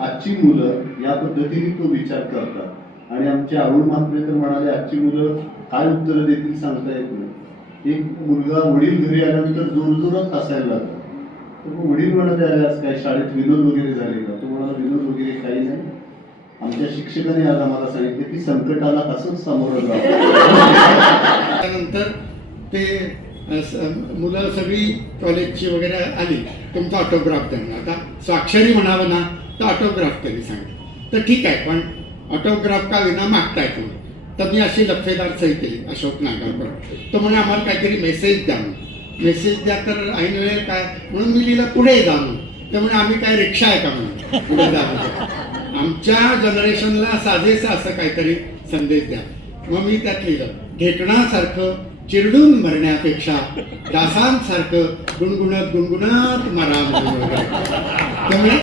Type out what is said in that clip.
आजची मुलं या पद्धतीने तो विचार करतात आणि आमचे अरुण म्हात्रे तर म्हणाले आजची मुलं काय उत्तरं देतील सांगता येत नाही. एक मुलगा वडील घरी आल्यानंतर जोरजोरात हसायला लागला. तर वडील म्हणत आहे आज काय शाळेत विनोद वगैरे झाले का? तो म्हणाला विनोद वगैरे काही नाही. आमच्या शिक्षकाने आज आम्हाला सांगितलं की संकटाला हसत सामोरं जावं. त्यानंतर ते मुलं सगळी कॉलेजची वगैरे आली, तुमचा ऑटोग्राफ त्यांना आता स्वाक्षरी म्हणावं ना तर ऑटोग्राफ त्यांनी सांगितलं. तर ठीक आहे, पण ऑटोग्राफ का विना मागताय तुम्ही. तर मी अशी लफेदार सही केली अशोक नागावकर. तो म्हणे आम्हाला काहीतरी मेसेज द्या म्हणून. मेसेज द्या तर ऐन वेळेला काय म्हणून मी लिहिलं पुढे जा म्हणून. त्यामुळे आम्ही काय रिक्षा आहे का म्हणून पुढे जा म्हणजे आमच्या जनरेशनला साधेसं असं काहीतरी संदेश द्या. मग मी त्यात लिहिलं ढेकणासारखं चिरडून भरण्यापेक्षा डासांसारखं गुणगुणत गुणगुणत मरा म्हणून वगैरे. त्यामुळे